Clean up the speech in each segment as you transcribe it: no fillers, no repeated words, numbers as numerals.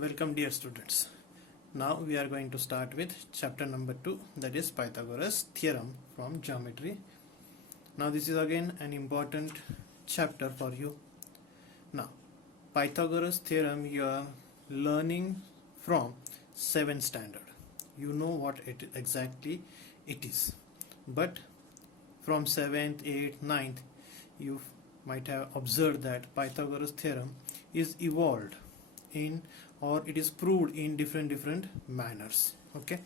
Welcome dear students. Now we are going to start with chapter number 2, that is Pythagoras theorem from geometry. Now this is again an important chapter for you. Now Pythagoras theorem you are learning from 7th standard. You know what it exactly it is. But from 7th, 8th, 9th you might have observed that Pythagoras theorem is evolved in or it is proved in different manners. Okay,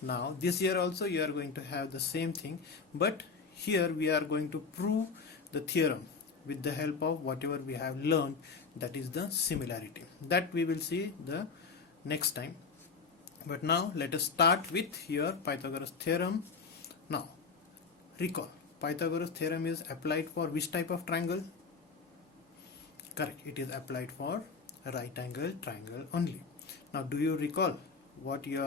now this year also you are going to have the same thing, but here we are going to prove the theorem with the help of whatever we have learned, that is the similarity. That we will see the next time. But now let us start with your Pythagoras theorem. Now recall, Pythagoras theorem is applied for which type of triangle? Correct, it is applied for a right angle triangle only. Now do you recall what you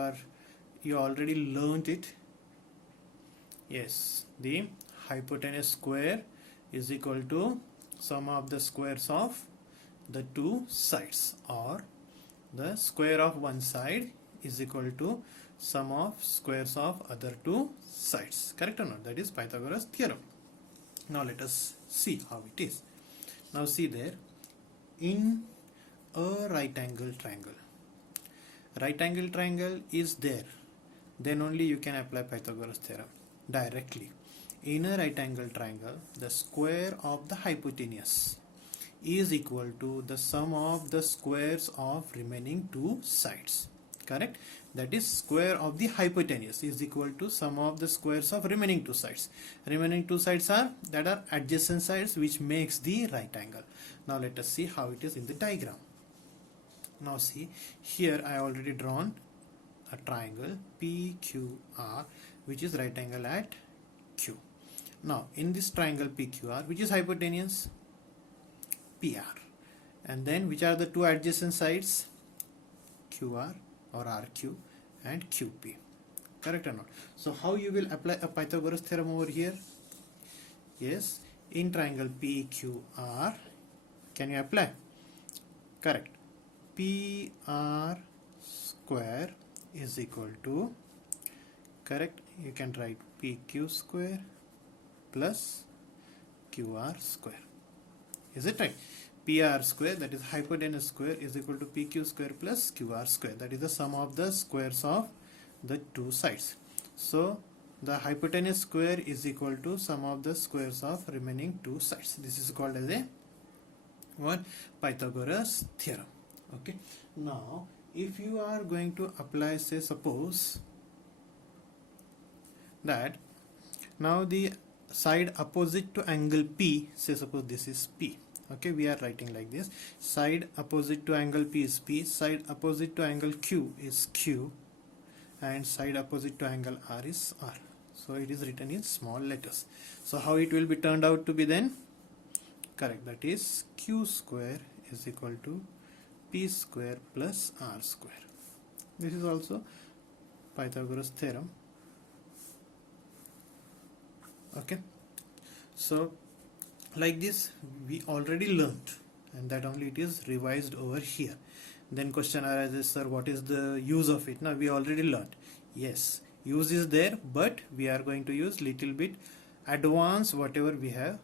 already learned it? Yes, the hypotenuse square is equal to sum of the squares of the two sides, or the square of one side is equal to sum of squares of other two sides. Correct or not? That is Pythagoras theorem. Now let us see how it is. Now see there, in a right angle triangle is there, then only you can apply Pythagoras theorem directly. In a right angle triangle, the square of the hypotenuse is equal to the sum of the squares of remaining two sides. Correct? That is, square of the hypotenuse is equal to sum of the squares of remaining two sides. Remaining two sides are adjacent sides, which makes the right angle. Now let us see how it is in the diagram. Now see, here I already drawn a triangle PQR, which is right angle at Q. Now in this triangle PQR, which is hypotenuse? PR. And then which are the two adjacent sides? QR or RQ and QP. Correct or not? So how you will apply a Pythagoras theorem over here? Yes, in triangle PQR, can you apply? Correct. PR square is equal to, correct, you can write PQ square plus QR square. Is it right? PR square, that is hypotenuse square, is equal to PQ square plus QR square. That is the sum of the squares of the two sides. So the hypotenuse square is equal to sum of the squares of remaining two sides. This is called as a what? Pythagoras theorem. Okay, now if you are going to apply, say suppose that now the side opposite to angle P, say suppose this is P. Okay, we are writing like this: side opposite to angle P is P, side opposite to angle Q is Q, and side opposite to angle R is R. So it is written in small letters. So how it will be turned out to be then? Correct, that is Q square is equal to P square plus R square. This is also Pythagoras theorem. Okay, so like this we already learned, and that only it is revised over here. Then question arises, sir, what is the use of it? Now we already learned. Yes, use is there, but we are going to use little bit advanced whatever we have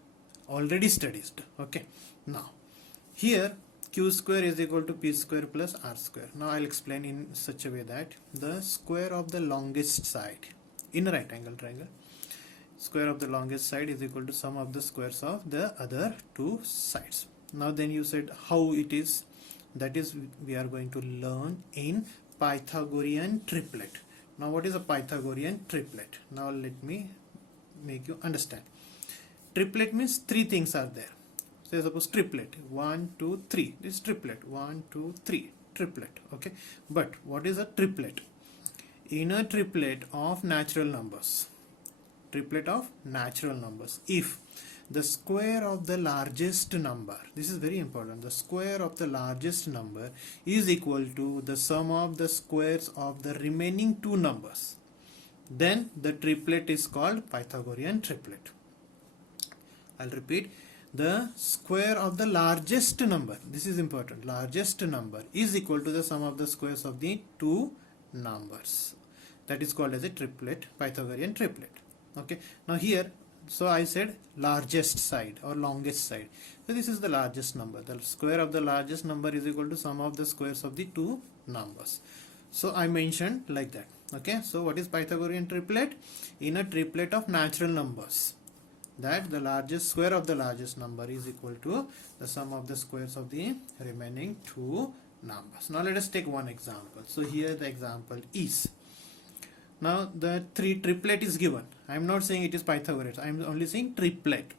already studied. Okay, now here Q square is equal to P square plus R square. Now I'll explain in such a way that the square of the longest side in a right angle triangle, square of the longest side is equal to sum of the squares of the other two sides. Now then you said how it is, that is we are going to learn in Pythagorean triplet. Now what is a Pythagorean triplet? Now let me make you understand. Triplet means three things are there. Say suppose triplet 1 2 3, this is triplet 1 2 3 triplet. Okay, but what is a triplet? In a triplet of natural numbers, if the square of the largest number, this is very important, the square of the largest number is equal to the sum of the squares of the remaining two numbers, then the triplet is called Pythagorean triplet. I'll repeat, the square of the largest number, this is important, largest number is equal to the sum of the squares of the two numbers. That is called as a triplet, Pythagorean triplet. Okay, now here, so I said largest side or longest side. So this is the largest number. The square of the largest number is equal to sum of the squares of the two numbers. So I mentioned like that. Okay, so what is Pythagorean triplet? In a triplet of natural numbers, that the largest square of the largest number is equal to the sum of the squares of the remaining two numbers. Now let us take one example. So here the example is, now the triplet is given. I am not saying it is Pythagorean, I am only saying triplet.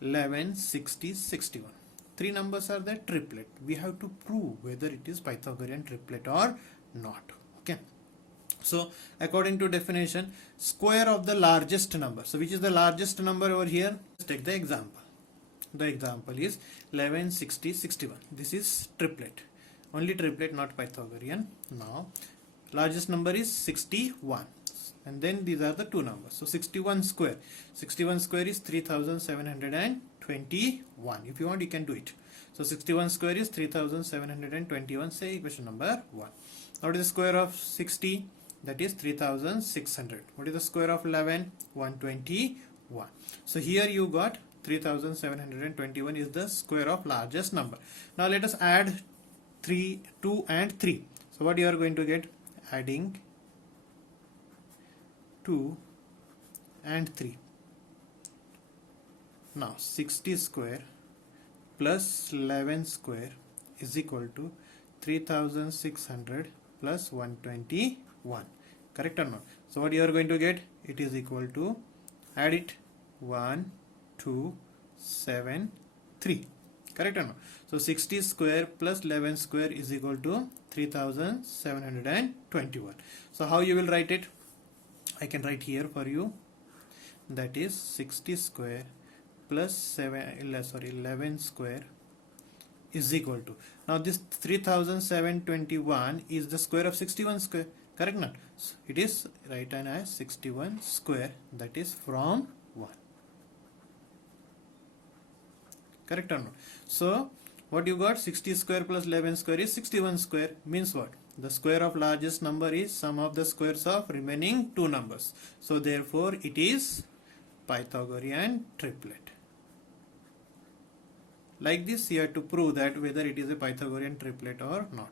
11, 60, 61. Three numbers are the triplet. We have to prove whether it is Pythagorean triplet or not. Okay. So according to definition, square of the largest number. So which is the largest number over here? Let's take the example. The example is 11, 60, 61. This is triplet. Only triplet, not Pythagorean. Now largest number is 61. And then these are the two numbers. So 61 square. 61 square is 3721. If you want, you can do it. So 61 square is 3721. Say equation number 1. What is the square of 60? That is 3600. What is the square of 11? 121. So here you got 3721 is the square of largest number. Now let us add 2 and 3. So what you are going to get? Adding 2 and 3. Now 60 square plus 11 square is equal to 3600 plus 121. Correct or not? So what you are going to get? It is equal to, add it, 1, 2, 7, 3. Correct or not? So 60 square plus 11 square is equal to 3721. So how you will write it? I can write here for you. That is 60 square plus 11 square is equal to, now this 3721 is the square of 61 square. Correct not? So it is written as 61 square, that is from 1. Correct or not? So what you got? 60 square plus 11 square is 61 square. Means what? The square of largest number is sum of the squares of remaining two numbers. So therefore it is Pythagorean triplet. Like this you have to prove that whether it is a Pythagorean triplet or not.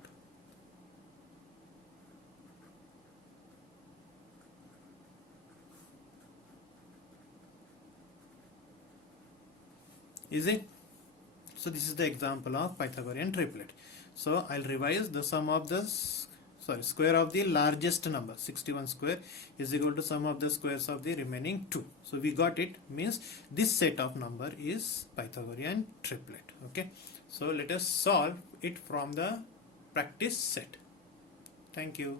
Is it? So this is the example of Pythagorean triplet. So I'll revise. The sum of the square of the largest number 61 square is equal to sum of the squares of the remaining two. So we got it, means this set of number is Pythagorean triplet. Okay, so let us solve it from the practice set. Thank you.